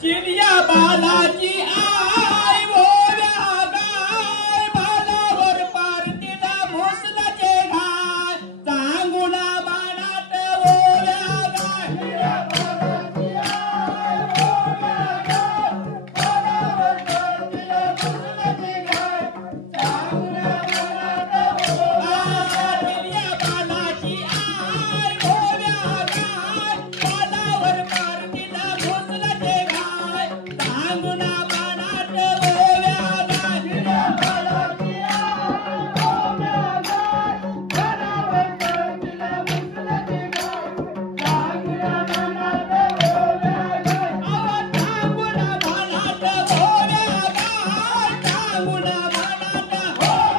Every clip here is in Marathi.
चिडिया बालाची आई बोल्या गाय बालावर पारतीला भोसलाचे घाय चांगुला बाणात बोल्या गाय चिडिया बालाची आई बोल्या गाय बालावर पारतीला भोसलाचे घाय चांगुला बाणात बोल्या चिडिया बालाची आई बोल्या गाय बालावर पारतीला भोसलाचे घाय चांगुला बाणात बोल्या गाय चिडिया बालाची आई बोल्या गाय बालावर पारतीला भोसलाचे घाय चांगुला बाणात बोल्या गाय चांगुला बाणात बोल्या गाय चांगुला बाणात बोल्या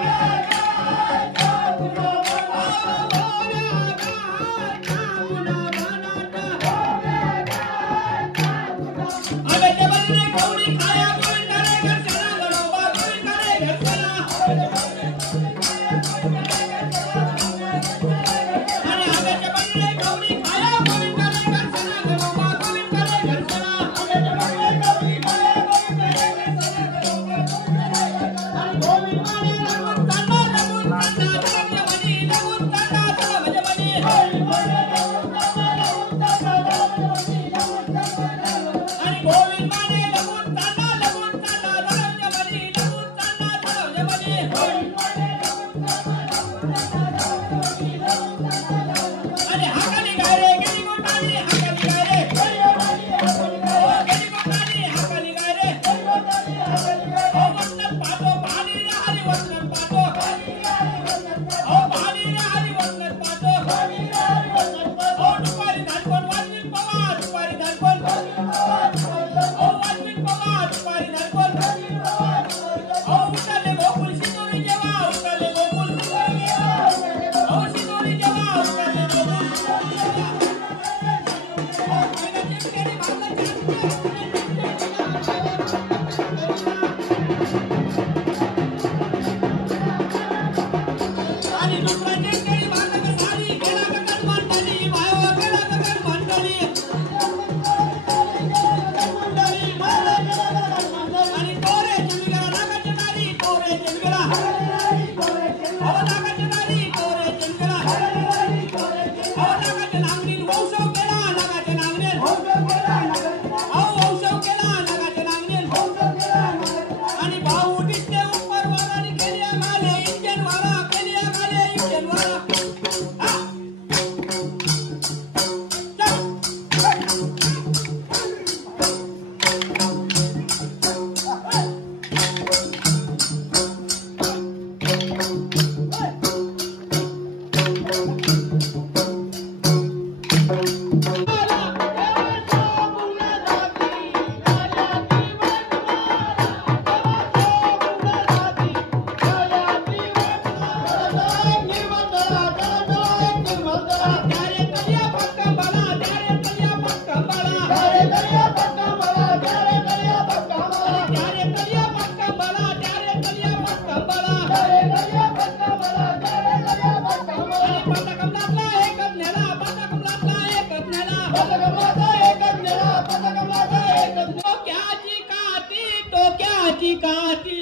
गाय चांगुला बाणात बोल्या गाय चांगुला बाणात बोल्या गाय अबे ते बंदे कौडी खाया कोई करे घर चला गडोबा कोई करे घर चला अरे अबे ते बंदे कौडी खाया कोई करे घर चला गडोबा कोई करे घर चला अबे ते बंदे कौडी खाया कोई करे घर चला गडोबा कोई करे घर चला अरे गोविंद माने लगुन तंडा धर्मजमनी लगुन तंडा धर्मजमनी गोविंद माने लगुन तंडा धर्मजमनी लगुन तंडा अरे गोविंद माने लगुन तंडा धर्मजमनी लगुन तंडा धर्मजमनी गोविंद माने लगुन तंडा धर्मजमनी लगुन तंडा अरे हाकली गाय रे गेली गोटाळी हाकली गाय रे गेली गोटाळी हाकली गाय रे ओ वचन पातो पाणी रे हरी वचन पातो ओ पाणी रे हरी वचन पातो ओ दुपारी धनकोन वाजवीत पवा दुपारी धनकोन ओ वाजवीत पवा दुपारी धनकोन ओ उतरले गोकुळ शिदोरी जेवा उतरले गोकुळ ओ शिदोरी जेवा उतरले गोकुळ ओ मेरा चिमकेरी भाला आणि दुसरा चिमकेरी भाला कसारी गेला गगन मंडळी वायो गेला गगन मंडळी आणि तोरे चिमगला नागाची नारी तोरे चिमगला ओ नागाची नारी तोरे चिमगला ओ नागाच्या नांगरीन वौसव केला नागाच्या नांगरीन ओ वौसव केला नागाच्या नांगरीन आणि भाऊ दिसते उपर वाराने केली घाले इंजन वारा केली घाले इंजन वारा हा टोक्याची काठी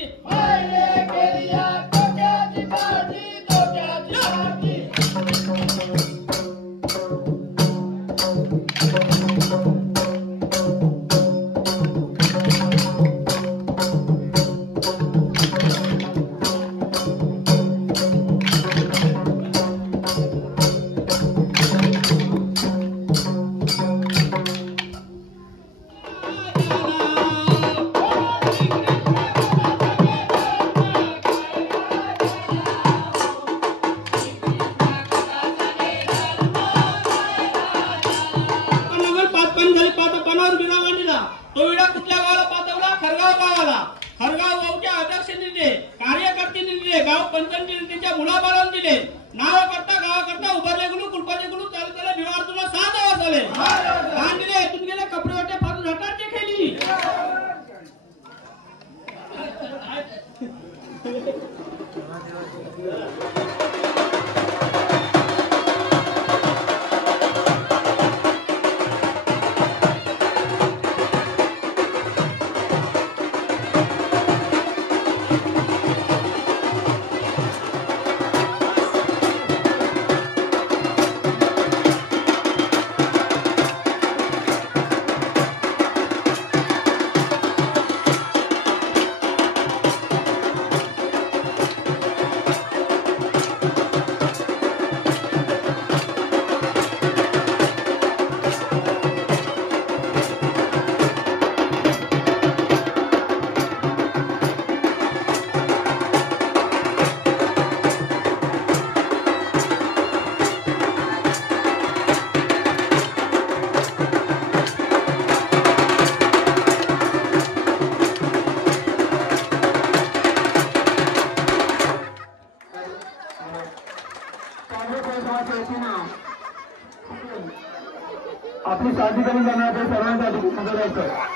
तो विडा कुठल्या गावाला पाठवला खरगाव गावाला खरगाव गावच्या अध्यक्षांनी दिले कार्यकर्त्यांनी दिले गाव पंचायतीने त्यांच्या मुलाबाळांनी दिले नाव करता गावाकरता उभारले गुलू कुलपाचे गुलू तालुक्याला भिवार तुला 7 आवाज झाले दान दिले तुम्ही गेले कपडे वाटे फाडून हटाचे खेळली समाजाच्या वतीनं आपली साधी करून जाण्यासाठी सर्वांसाठी पुढे जायचं.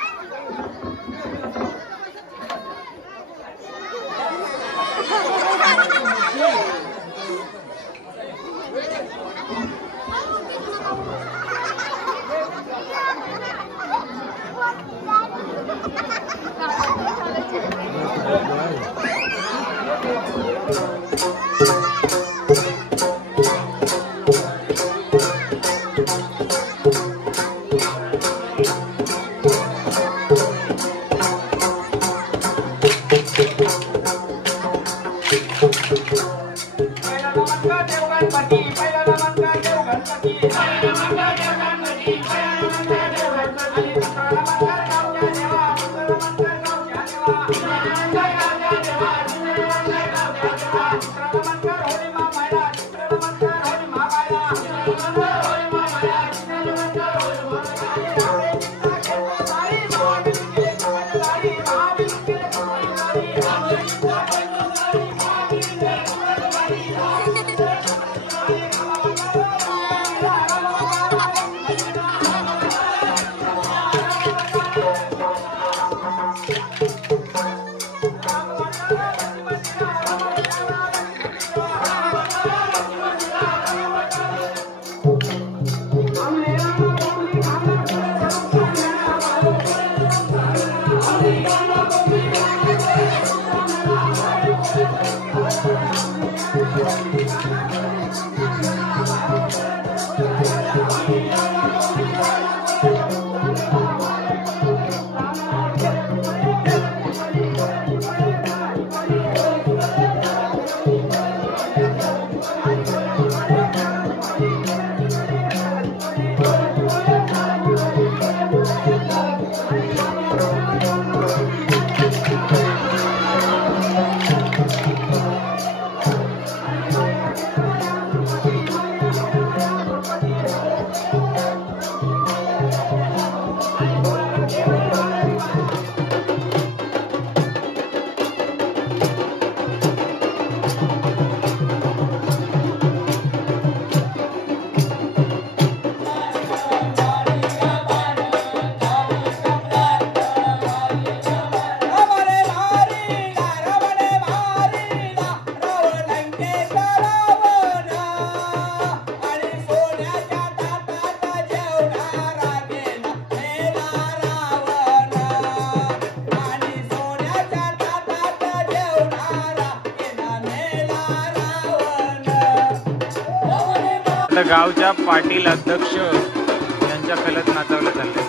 गावच्या पाटील अध्यक्ष यांच्या कलत नाचवलं चाललंय.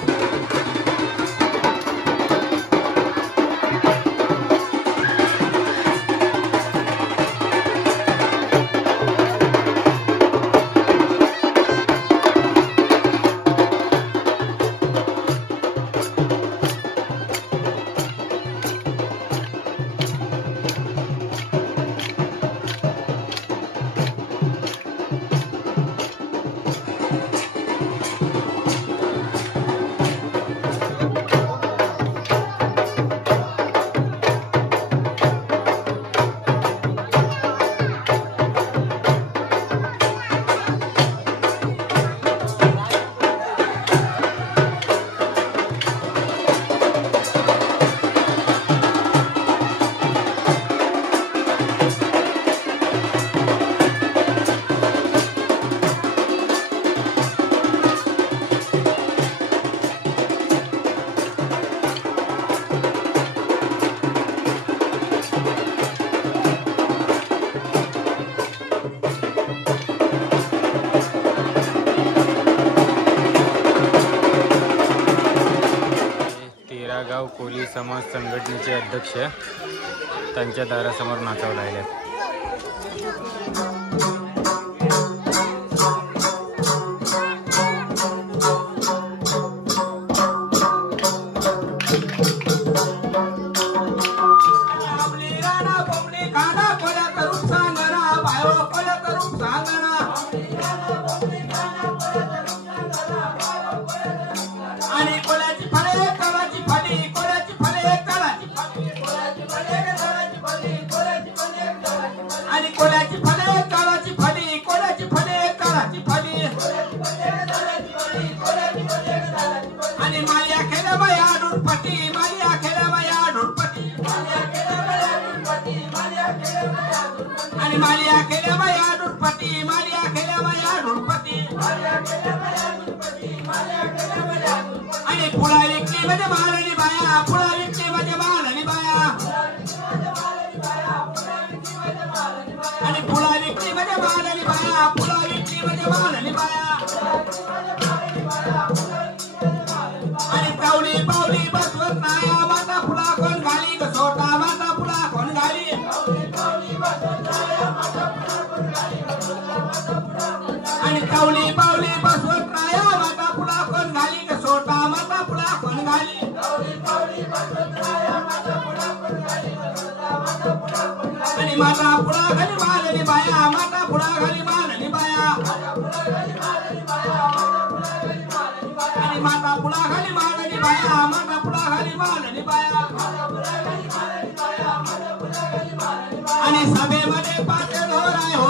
गाव कोली समाज संघटनेचे अध्यक्ष त्यांच्या दारासमोर नाचावं लागले. आणि पुळा विकली म्हणजे मालनी बाया पुळा विकली म्हणजे मालनी बाया आणि पुळा विकली म्हणजे मालनी बाया पुळा विकली म्हणजे मालनी बाया आणि पावली पावली बसवत नाया माता पुळा कोण घाली कसोटा माता पुळा कोण घाली आणि पावली पावली बसवत नाया माता पुळा कोण घाली कसोटा माता पुळा कोण घाली आणि माता पुळा घाली मालनी बाया माता पुळा घाली मालनी बाया आणि माता पुळा घाली मालनी बाया माता पुळा घाली मालनी बाया आणि सभेमध्ये पाच ढोर आहे हो